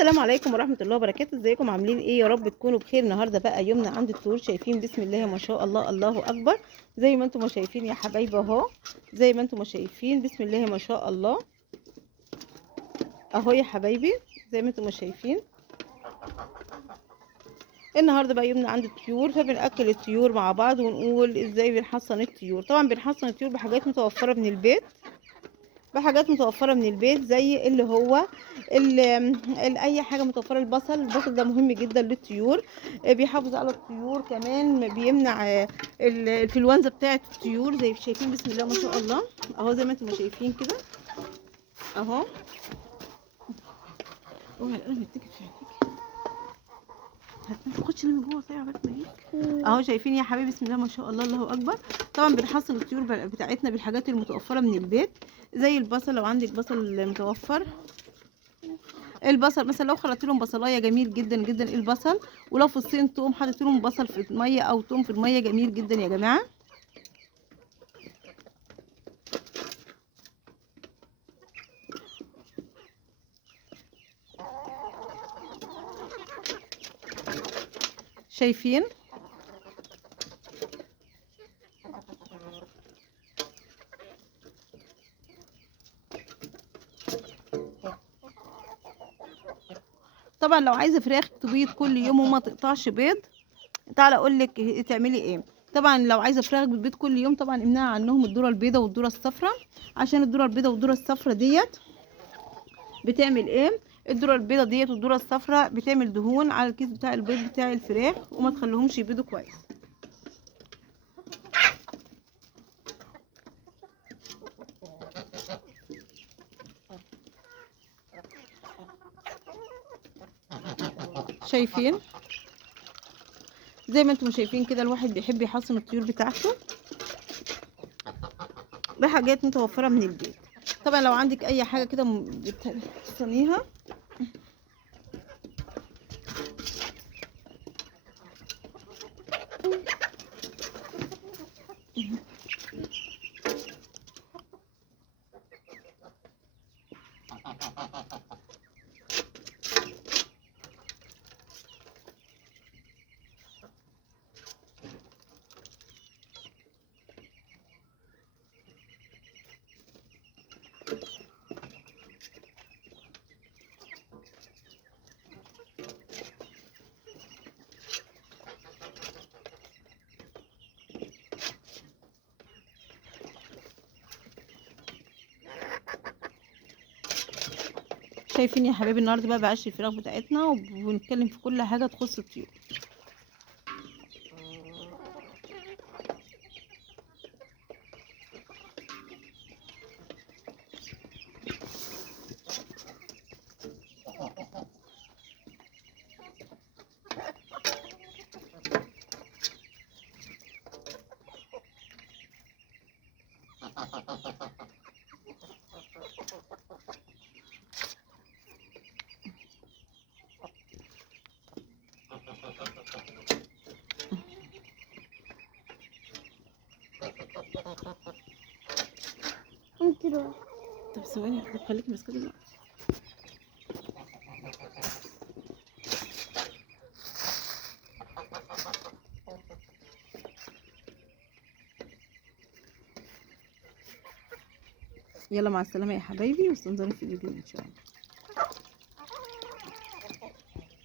السلام عليكم ورحمة الله وبركاته. ازيكم عاملين ايه؟ يا رب تكونوا بخير. النهارده بقى يومنا عند الطيور. شايفين بسم الله ما شاء الله، الله اكبر. زي ما انتم ما شايفين يا حبايبي اهو، زي ما انتم ما شايفين بسم الله ما شاء الله اهو يا حبايبي، زي ما انتم ما شايفين. النهارده بقى يومنا عند الطيور، فبنأكل الطيور مع بعض ونقول ازاي بنحصن الطيور. طبعا بنحصن الطيور بحاجات متوفرة من البيت، زي اللي هو اي حاجه متوفره. البصل ده مهم جدا للطيور، بيحافظ على الطيور، كمان بيمنع الانفلونزا بتاعه الطيور. زي ما شايفين بسم الله ما شاء الله اهو، زي ما انتم شايفين كده اهو. اوعى القلم يتكل في عينيك، هتخش من جوه طيب عبال ما يجيك اهو. شايفين يا حبيبي بسم الله ما شاء الله، الله اكبر. طبعا بنحصن الطيور بتاعتنا بالحاجات المتوفره من البيت، زي البصل. لو عندك بصل متوفر، البصل مثلا لو خلطت لهم بصلايه جميل جدا جدا البصل، ولو فصين توم حطيت لهم بصل في الميه او توم في الميه جميل جدا يا جماعه. شايفين طبعا لو عايزه فراخ تبيض كل يوم وما تقطعش بيض، تعالى اقول لك تعملي ايه. طبعا لو عايزه فراخ بتبيض كل يوم، طبعا امنعي عنهم الذره البيضاء والذره الصفراء، عشان الذره البيضاء والذره الصفراء ديت بتعمل ايه؟ الذره البيضاء ديت والذره الصفراء بتعمل دهون على الكيس بتاع البيض بتاع الفراخ، وما تخليهمش يبيضوا كويس. شايفين زي ما انتم شايفين كده، الواحد بيحب يحصن الطيور بتاعته بحاجات متوفره من البيت. طبعا لو عندك اي حاجه كده بتصنيها، شايفين يا حبايبي. النهارده بقى بعش الفراخ بتاعتنا وبنتكلم في كل حاجه تخص الطيور. طب ثواني يا حبيبي، خليكي ماسكه دلوقتي. يلا مع السلامه يا حبايبي، واستنظروا في الفيديو ان شاء الله.